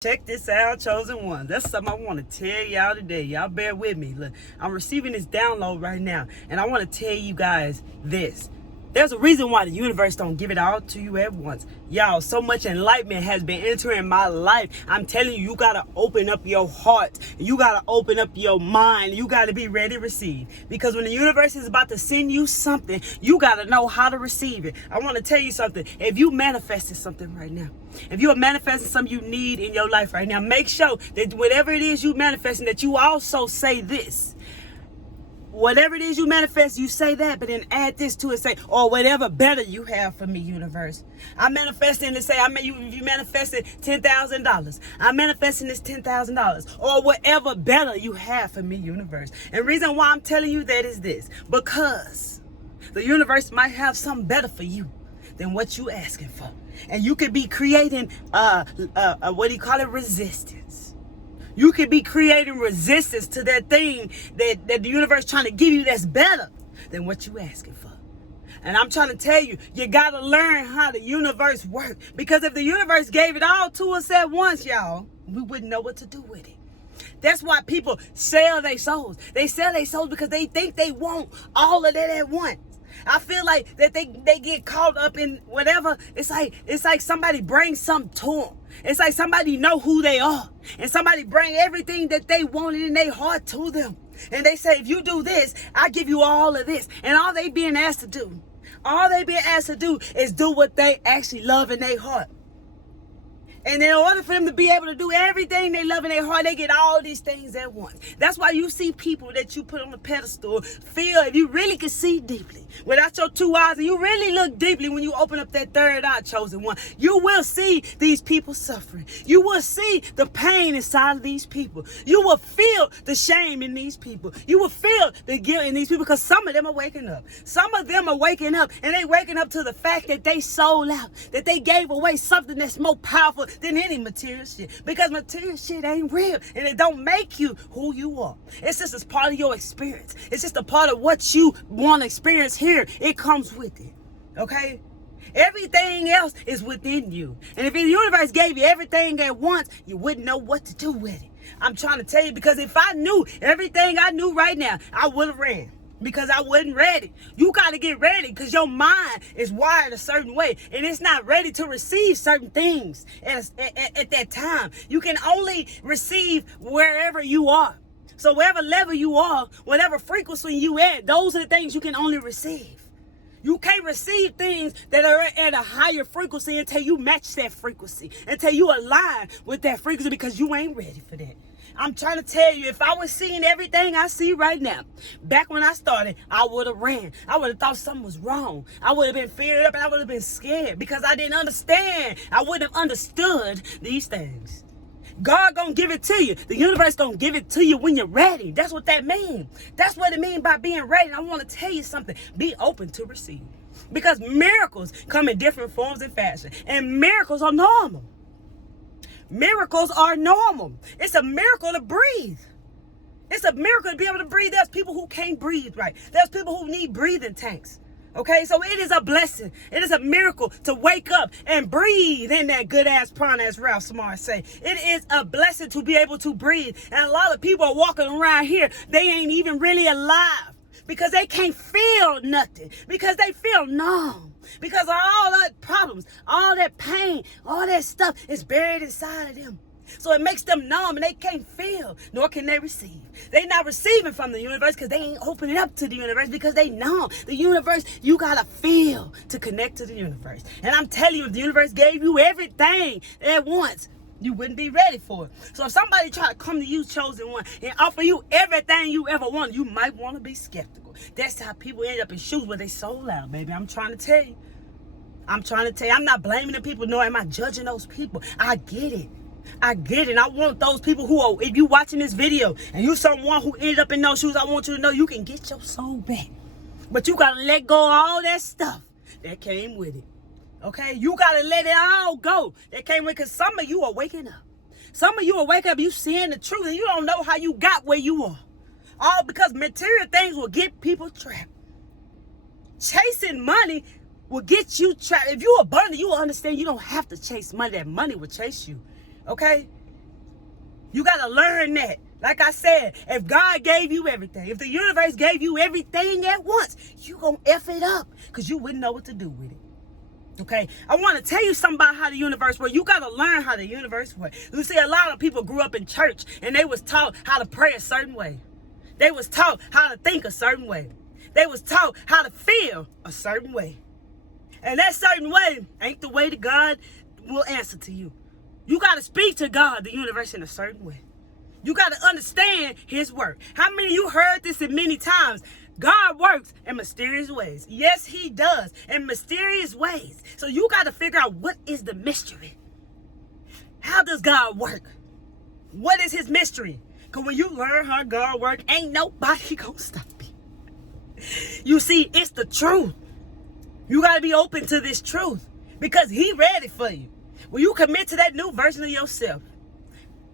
Check this out, chosen one. That's something I want to tell y'all today. Y'all bear with me. Look, I'm receiving this download right now, and I want to tell you guys this. There's a reason why the universe don't give it all to you at once. Y'all, so much enlightenment has been entering my life. I'm telling you, you got to open up your heart. You got to open up your mind. You got to be ready to receive. Because when the universe is about to send you something, you got to know how to receive it. I want to tell you something. If you manifested something right now, if you are manifesting something you need in your life right now, make sure that whatever it is you manifesting, that you also say this. Whatever it is you manifest, you say that, but then add this to it, say, or whatever better you have for me, universe. I'm manifesting to say, you manifested $10,000. I'm manifesting this $10,000, or whatever better you have for me, universe. And the reason why I'm telling you that is this, because the universe might have something better for you than what you asking for. And you could be creating, resistance. You could be creating resistance to that thing that the universe trying to give you that's better than what you asking for. And I'm trying to tell you, you got to learn how the universe works. Because if the universe gave it all to us at once, y'all, we wouldn't know what to do with it. That's why people sell their souls. They sell their souls because they think they want all of that at once. I feel like that they get caught up in whatever. It's like somebody brings something to them. It's like somebody know who they are. And somebody bring everything that they wanted in their heart to them. And they say, if you do this, I give you all of this. And all they being asked to do is do what they actually love in their heart. And in order for them to be able to do everything they love in their heart, they get all these things at once. That's why you see people that you put on the pedestal feel, if you really can see deeply, without your two eyes, and you really look deeply when you open up that third eye, chosen one, you will see these people suffering. You will see the pain inside of these people. You will feel the shame in these people. You will feel the guilt in these people, because some of them are waking up. Some of them are waking up, and they waking up to the fact that they sold out, that they gave away something that's more powerful than any material shit, because material shit ain't real, and it don't make you who you are. It's just as part of your experience. It's just a part of what you want to experience here. It comes with it. Okay? Everything else is within you. And if the universe gave you everything at once, you wouldn't know what to do with it. I'm trying to tell you, because if I knew everything I knew right now, I would have ran. Because I wasn't ready. You got to get ready, because your mind is wired a certain way, and it's not ready to receive certain things at that time. You can only receive wherever you are. So wherever level you are, whatever frequency you at, those are the things you can only receive. You can't receive things that are at a higher frequency until you match that frequency, until you align with that frequency, because you ain't ready for that. I'm trying to tell you, if I was seeing everything I see right now, back when I started, I would have ran. I would have thought something was wrong. I would have been feared up, and I would have been scared, because I didn't understand. I wouldn't have understood these things. God gonna give it to you. The universe gonna give it to you when you're ready. That's what that means. That's what it means by being ready. And I want to tell you something. Be open to receive. Because miracles come in different forms and fashion. And miracles are normal. Miracles are normal. It's a miracle to breathe. It's a miracle to be able to breathe. There's people who can't breathe right. There's people who need breathing tanks. Okay, so it is a blessing. It is a miracle to wake up and breathe in that good ass prana, as Ralph Smart say. It is a blessing to be able to breathe. And a lot of people are walking around here, they ain't even really alive, because they can't feel nothing, because they feel numb. Because of all that problems, all that pain, all that stuff is buried inside of them. So it makes them numb, and they can't feel, nor can they receive. They're not receiving from the universe because they ain't opening up to the universe, because they numb. The universe, you got to feel to connect to the universe. And I'm telling you, if the universe gave you everything at once, you wouldn't be ready for it. So if somebody try to come to you, chosen one, and offer you everything you ever want, you might want to be skeptical. That's how people end up in shoes where they sold out, baby. I'm trying to tell you. I'm not blaming the people, nor am I judging those people. I get it. And I want those people who are, if you watching this video and you someone who ended up in those shoes, I want you to know you can get your soul back. But you got to let go of all that stuff that came with it. Okay? You got to let it all go that came with it, because some of you are waking up. Some of you are waking up, you seeing the truth, and you don't know how you got where you are. All because material things will get people trapped. Chasing money will get you trapped. If you're abundant, you will understand you don't have to chase money. That money will chase you. Okay? You got to learn that. Like I said, if God gave you everything, if the universe gave you everything at once, you gonna F it up because you wouldn't know what to do with it. Okay, I want to tell you something about how the universe works. You got to learn how the universe works. You see, a lot of people grew up in church and they was taught how to pray a certain way. They was taught how to think a certain way. They was taught how to feel a certain way. And that certain way ain't the way that God will answer to you. You got to speak to God, the universe, in a certain way. You got to understand his work. How many of you heard this in many times? God works in mysterious ways. Yes, he does, in mysterious ways. So you got to figure out, what is the mystery? How does God work? What is his mystery? Because when you learn how God works, ain't nobody going to stop you. You see, it's the truth. You got to be open to this truth because he ready for you. When you commit to that new version of yourself,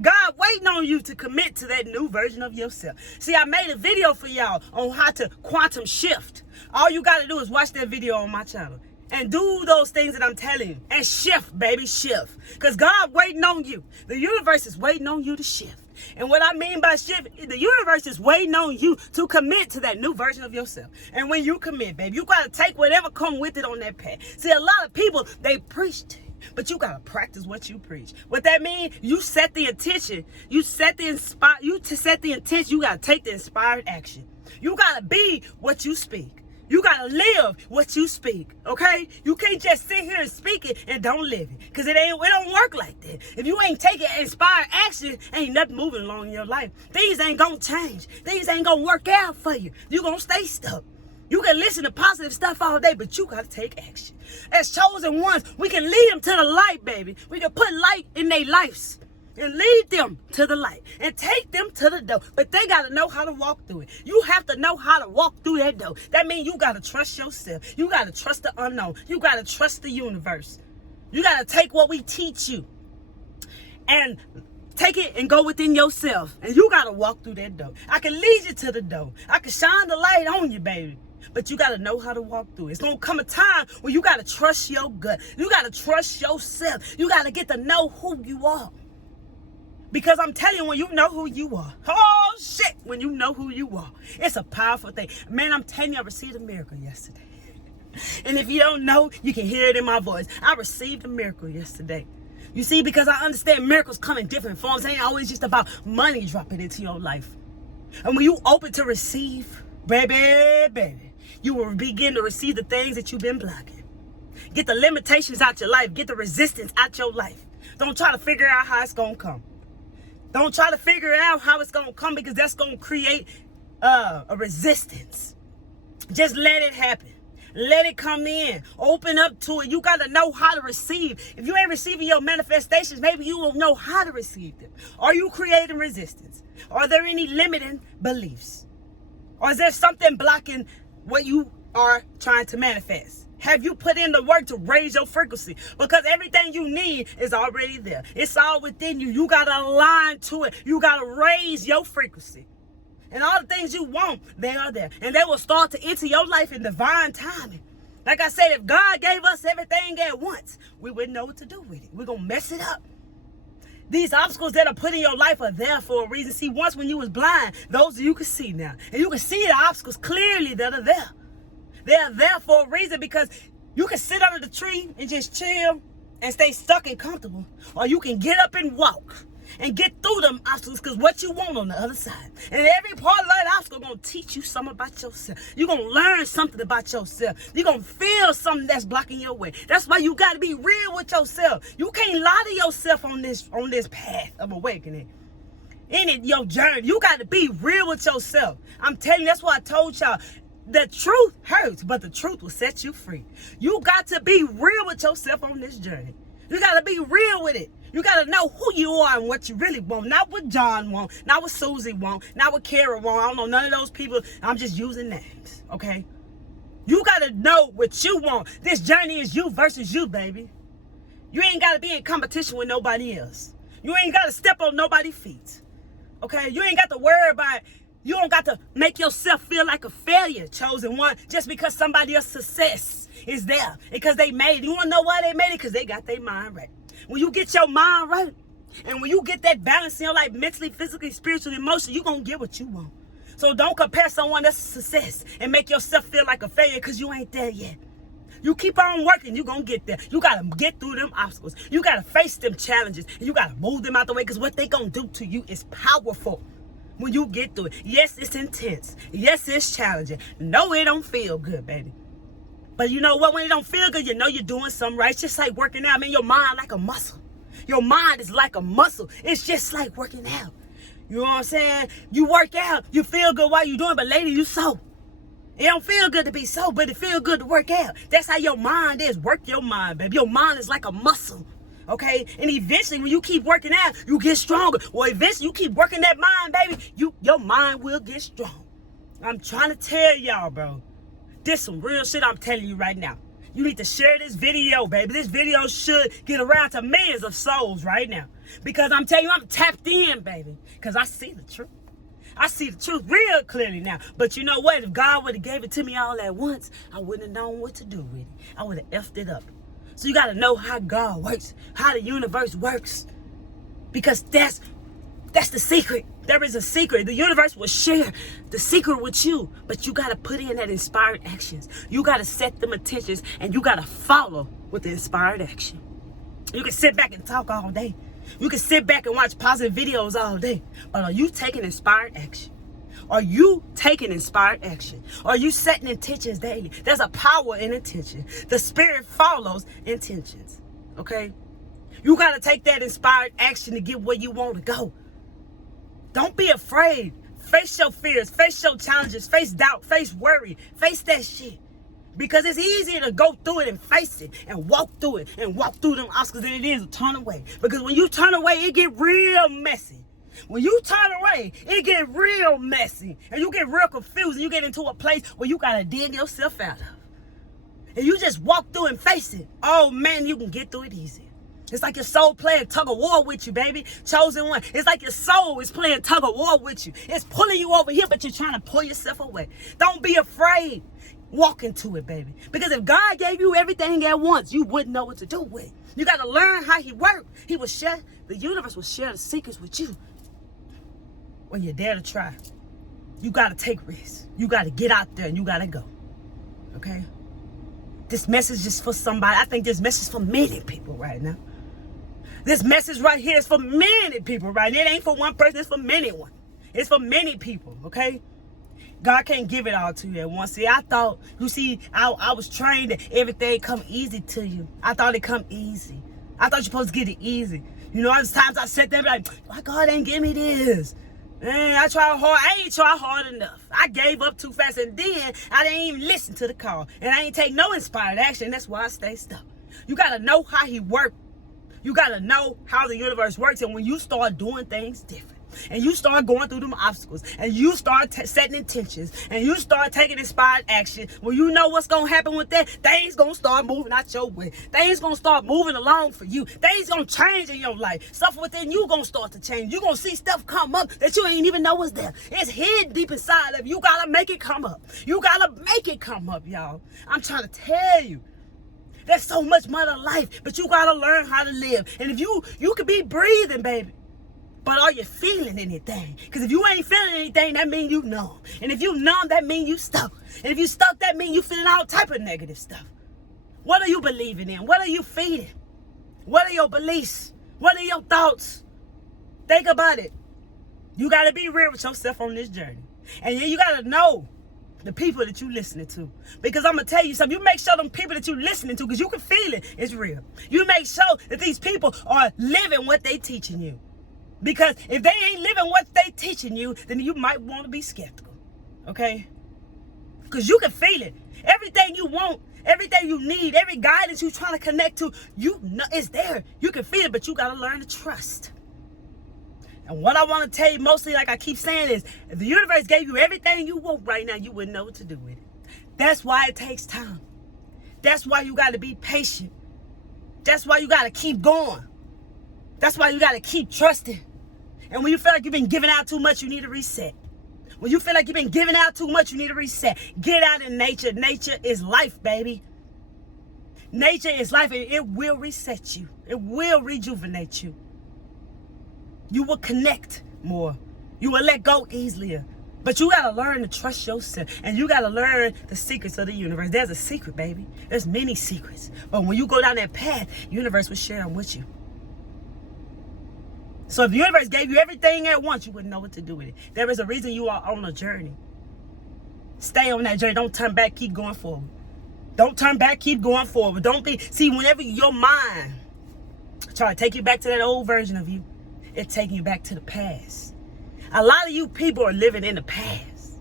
God waiting on you to commit to that new version of yourself. See, I made a video for y'all on how to quantum shift. All you got to do is watch that video on my channel and do those things that I'm telling you. And shift, baby, shift. Because God waiting on you. The universe is waiting on you to shift. And what I mean by shift, the universe is waiting on you to commit to that new version of yourself. And when you commit, baby, you got to take whatever come with it on that path. See, a lot of people, they preach to you, but you got to practice what you preach. What that means, you set the intention. You set the intention, you got to take the inspired action. You got to be what you speak. You got to live what you speak, okay? You can't just sit here and speak it and don't live it, because it don't work like that. If you ain't taking inspired action, ain't nothing moving along in your life. Things ain't going to change. Things ain't going to work out for you. You're going to stay stuck. You can listen to positive stuff all day, but you got to take action. As chosen ones, we can lead them to the light, baby. We can put light in their lives and lead them to the light and take them to the door. But they got to know how to walk through it. You have to know how to walk through that door. That means you got to trust yourself. You got to trust the unknown. You got to trust the universe. You got to take what we teach you and take it and go within yourself. And you got to walk through that door. I can lead you to the door. I can shine the light on you, baby. But you got to know how to walk through it. It's going to come a time where you got to trust your gut. You got to trust yourself. You got to get to know who you are. Because I'm telling you, when you know who you are, oh shit, when you know who you are, it's a powerful thing. Man, I'm telling you, I received a miracle yesterday. And if you don't know, you can hear it in my voice. I received a miracle yesterday. You see, because I understand miracles come in different forms. It ain't always just about money dropping into your life. And when you open to receive, baby, you will begin to receive the things that you've been blocking. Get the limitations out your life. Get the resistance out your life. Don't try to figure out how it's going to come. Don't try to figure out how it's going to come, because that's going to create a resistance. Just let it happen. Let it come in. Open up to it. You got to know how to receive. If you ain't receiving your manifestations, maybe you will know how to receive them. Are you creating resistance? Are there any limiting beliefs? Or is there something blocking what you are trying to manifest? Have you put in the work to raise your frequency? Because everything you need is already there. It's all within you. You got to align to it. You got to raise your frequency. And all the things you want, they are there. And they will start to enter your life in divine timing. Like I said, if God gave us everything at once, we wouldn't know what to do with it. We're going to mess it up. These obstacles that are put in your life are there for a reason. See, once when you was blind, those you can see now. And you can see the obstacles clearly that are there. They're there for a reason, because you can sit under the tree and just chill and stay stuck and comfortable. Or you can get up and walk and get through them obstacles, because what you want on the other side. And every part of that obstacle is going to teach you something about yourself. You're going to learn something about yourself. You're going to feel something that's blocking your way. That's why you got to be real with yourself. You can't lie to yourself on this path of awakening. In it, your journey, you got to be real with yourself. I'm telling you, that's why I told y'all. The truth hurts, but the truth will set you free. You got to be real with yourself on this journey. You got to be real with it. You got to know who you are and what you really want. Not what John want, not what Susie want, not what Kara want. I don't know none of those people. I'm just using names, okay? You got to know what you want. This journey is you versus you, baby. You ain't got to be in competition with nobody else. You ain't got to step on nobody's feet, okay? You ain't got to worry about. You don't got to make yourself feel like a failure, chosen one, just because somebody else's success is there. Because they made it. You want to know why they made it? Because they got their mind right. When you get your mind right, And when you get that balance in your life, mentally, physically, spiritually, emotionally, you're going to get what you want. So don't compare someone else's success and make yourself feel like a failure because you ain't there yet. You keep on working, you're going to get there. You got to get through them obstacles. You got to face them challenges. And you got to move them out the way because what they going to do to you is powerful when you get through it. Yes, it's intense. Yes, it's challenging. No, it don't feel good, baby. But you know what? When it don't feel good, you know you're doing something right. It's just like working out. Man, your mind like a muscle. Your mind is like a muscle. It's just like working out. You know what I'm saying? You work out. You feel good while you're doing it, but later you sow. It don't feel good to be so, but it feel good to work out. That's how your mind is. Work your mind, baby. Your mind is like a muscle, okay? And eventually, when you keep working out, you get stronger. Well, eventually, you keep working that mind, baby, your mind will get strong. I'm trying to tell y'all, bro. This some real shit I'm telling you right now. You need to share this video, baby. This video should get around to millions of souls right now. Because I'm telling you, I'm tapped in, baby. Because I see the truth. I see the truth real clearly now. But you know what? If God would have gave it to me all at once, I wouldn't have known what to do with it. I would have effed it up. So you got to know how God works, how the universe works. Because that's the secret. There is a secret. The universe will share the secret with you. But you got to put in that inspired actions. You got to set them intentions. And you got to follow with the inspired action. You can sit back and talk all day. You can sit back and watch positive videos all day. But are you taking inspired action? Are you taking inspired action? Are you setting intentions daily? There's a power in intention. The spirit follows intentions. Okay? You got to take that inspired action to get where you want to go. Don't be afraid. Face your fears. Face your challenges. Face doubt. Face worry. Face that shit. Because it's easier to go through it and face it and walk through it and walk through them obstacles than it is to turn away. Because when you turn away, it get real messy. When you turn away, it get real messy. And you get real confused and you get into a place where you got to dig yourself out of. And you just walk through and face it. Oh, man, you can get through it easy. It's like your soul playing tug of war with you, baby. Chosen one. It's like your soul is playing tug of war with you. It's pulling you over here, but you're trying to pull yourself away. Don't be afraid. Walk into it, baby. Because if God gave you everything at once, you wouldn't know what to do with it. You got to learn how he worked. He will share, the universe will share the secrets with you when you dare to try. You got to take risks. You got to get out there and you got to go. Okay? This message is for somebody. I think this message is for many people right now. This message right here is for many people right now. It ain't for one person. It's for many one. It's for many people, okay? God can't give it all to you at once. See, I thought, you see, I was trained that everything come easy to you. I thought it come easy. I thought you're supposed to get it easy. You know, there's times I sat there like, why God ain't give me this? Man, I tried hard. I ain't try hard enough. I gave up too fast, and then I didn't even listen to the call. And I ain't take no inspired action. That's why I stay stuck. You got to know how he works. You got to know how the universe works. And when you start doing things different, and you start going through them obstacles, and you start setting intentions, and you start taking inspired action, well, you know what's going to happen with that? Things going to start moving out your way. Things going to start moving along for you. Things going to change in your life. Stuff within you going to start to change. You're going to see stuff come up that you ain't even know was there. It's hidden deep inside of you. You got to make it come up. You got to make it come up, y'all. I'm trying to tell you. There's so much more to life, but you got to learn how to live. And if you could be breathing, baby. But are you feeling anything? Because if you ain't feeling anything, that means you numb. And if you numb, that means you stuck. And if you stuck, that means you feeling all type of negative stuff. What are you believing in? What are you feeding? What are your beliefs? What are your thoughts? Think about it. You got to be real with yourself on this journey. And you got to know the people that you listening to. Because I'm going to tell you something. You make sure them people that you listening to, because you can feel it, it's real. You make sure that these people are living what they teaching you. Because if they ain't living what they teaching you, then you might want to be skeptical. Okay? Because you can feel it. Everything you want, everything you need, every guidance you're trying to connect to, you know it's there. You can feel it, but you got to learn to trust. And what I want to tell you mostly, like I keep saying, is if the universe gave you everything you want right now, you wouldn't know what to do with it. That's why it takes time. That's why you got to be patient. That's why you got to keep going. That's why you got to keep trusting. And when you feel like you've been giving out too much, you need to reset. When you feel like you've been giving out too much, you need to reset. Get out in nature. Nature is life, baby. Nature is life, and it will reset you. It will rejuvenate you. You will connect more. You will let go easier. But you got to learn to trust yourself. And you got to learn the secrets of the universe. There's a secret, baby. There's many secrets. But when you go down that path, the universe will share them with you. So if the universe gave you everything at once, you wouldn't know what to do with it. There is a reason you are on a journey. Stay on that journey. Don't turn back. Keep going forward. Don't turn back. Keep going forward. Don't be... See, whenever your mind try to take you back to that old version of you, it's taking you back to the past. A lot of you people are living in the past.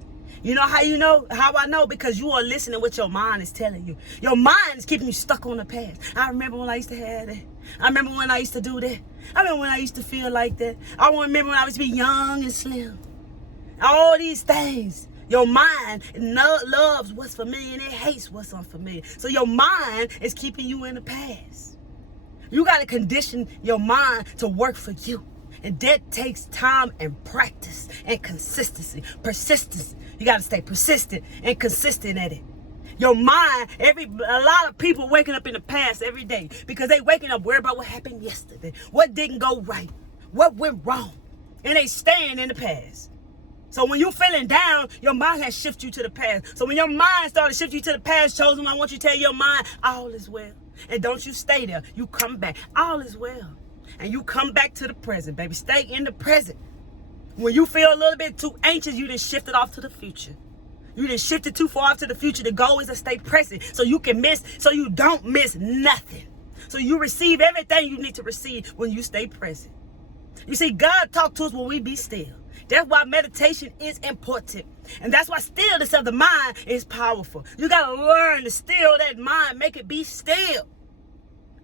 You know how you know? How I know? Because you are listening to what your mind is telling you. Your mind is keeping you stuck on the past. I remember when I used to have that. I remember when I used to do that. I remember when I used to feel like that. I remember when I used to be young and slim. All these things. Your mind loves what's familiar and it hates what's unfamiliar. So your mind is keeping you in the past. You got to condition your mind to work for you. And that takes time and practice and consistency, persistence. You got to stay persistent and consistent at it. Your mind, a lot of people waking up in the past every day because they waking up worried about what happened yesterday, what didn't go right, what went wrong, and they staying in the past. So when you're feeling down, your mind has shifted you to the past. So when your mind started shifting you to the past, Chosen, I want you to tell your mind, all is well. And don't you stay there. You come back. All is well. And you come back to the present, baby. Stay in the present. When you feel a little bit too anxious, you done shifted off to the future. You done shifted too far off to the future. The goal is to stay present so you don't miss nothing. So you receive everything you need to receive when you stay present. You see, God talks to us when we be still. That's why meditation is important. And that's why stillness of the mind is powerful. You got to learn to still that mind, make it be still.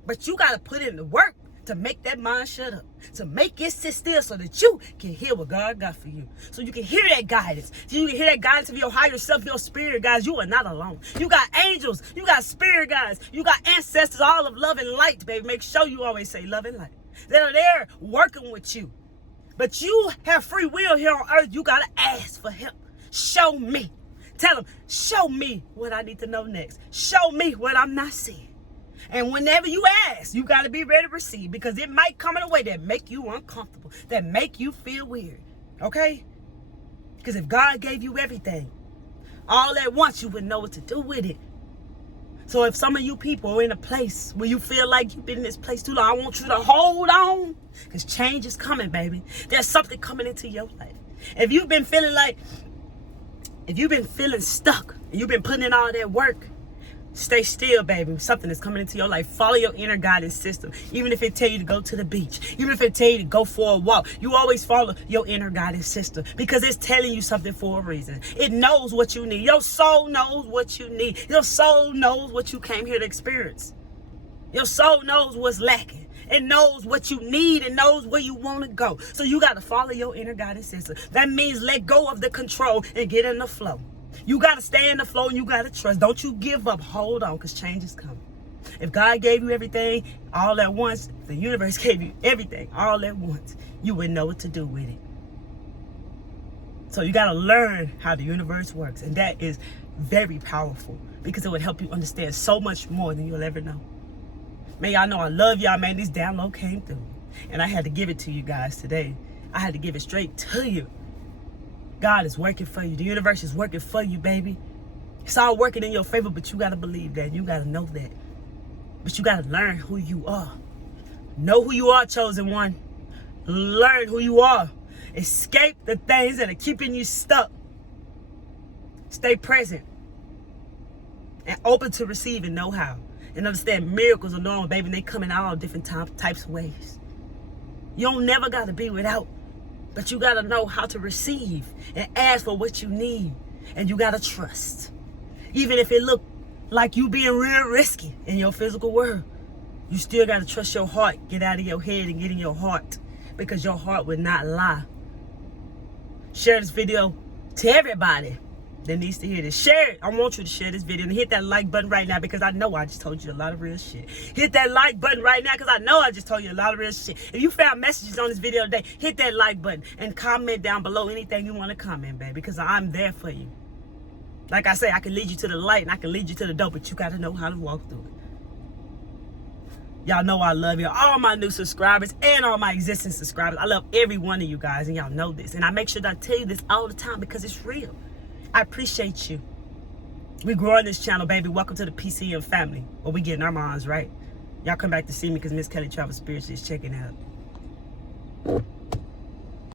But you got to put in the work to make that mind shut up, to make it sit still so that you can hear what God got for you. So you can hear that guidance. So you can hear that guidance of your higher self, your spirit guides. You are not alone. You got angels. You got spirit guides. You got ancestors, all of love and light, baby. Make sure you always say love and light. That are there working with you. But you have free will here on earth. You got to ask for help. Show me. Tell them, show me what I need to know next. Show me what I'm not seeing. And whenever you ask, you got to be ready to receive, because it might come in a way that make you uncomfortable, that make you feel weird. Okay? Because if God gave you everything all at once, you would know what to do with it. So if some of you people are in a place where you feel like you've been in this place too long, I want you to hold on, because change is coming, baby. There's something coming into your life. If you've been feeling stuck and you've been putting in all that work, stay still, baby. Something is coming into your life. Follow your inner guidance system. Even if it tell you to go to the beach, even if it tell you to go for a walk, you always follow your inner guidance system, because it's telling you something for a reason. It knows what you need. Your soul knows what you need. Your soul knows what you came here to experience. Your soul knows what's lacking. It knows what you need and knows where you want to go. So you got to follow your inner guidance system. That means let go of the control and get in the flow. You got to stay in the flow and you got to trust. Don't you give up. Hold on, because change is coming. If God gave you everything all at once, the universe gave you everything all at once, you would know what to do with it. So you got to learn how the universe works. And that is very powerful, because it would help you understand so much more than you'll ever know. Man, y'all know I love y'all, man. This download came through. And I had to give it to you guys today. I had to give it straight to you. God is working for you. The universe is working for you, baby. It's all working in your favor, but you got to believe that. You got to know that. But you got to learn who you are. Know who you are, chosen one. Learn who you are. Escape the things that are keeping you stuck. Stay present. And open to receive and know how. And understand miracles are normal, baby. And they come in all different types of ways. You don't never got to be without. But you got to know how to receive and ask for what you need. And you got to trust. Even if it look like you being real risky in your physical world, you still got to trust your heart. Get out of your head and get in your heart, because your heart would not lie. Share this video to everybody that needs to hear this. Share it. I want you to share this video and hit that like button right now, because I know I just told you a lot of real shit. Hit that like button right now, because I know I just told you a lot of real shit. If you found messages on this video today, hit that like button and comment down below anything you want to comment, baby, because I'm there for you. Like I say, I can lead you to the light and I can lead you to the door, but you got to know how to walk through it. Y'all know I love you. All my new subscribers and all my existing subscribers. I love every one of you guys, and y'all know this. And I make sure that I tell you this all the time because it's real. I appreciate you. We growing this channel, baby. Welcome to the PCM family. Where we getting our minds right. Y'all come back to see me because Miss Kelly Travel Spiritually is checking out.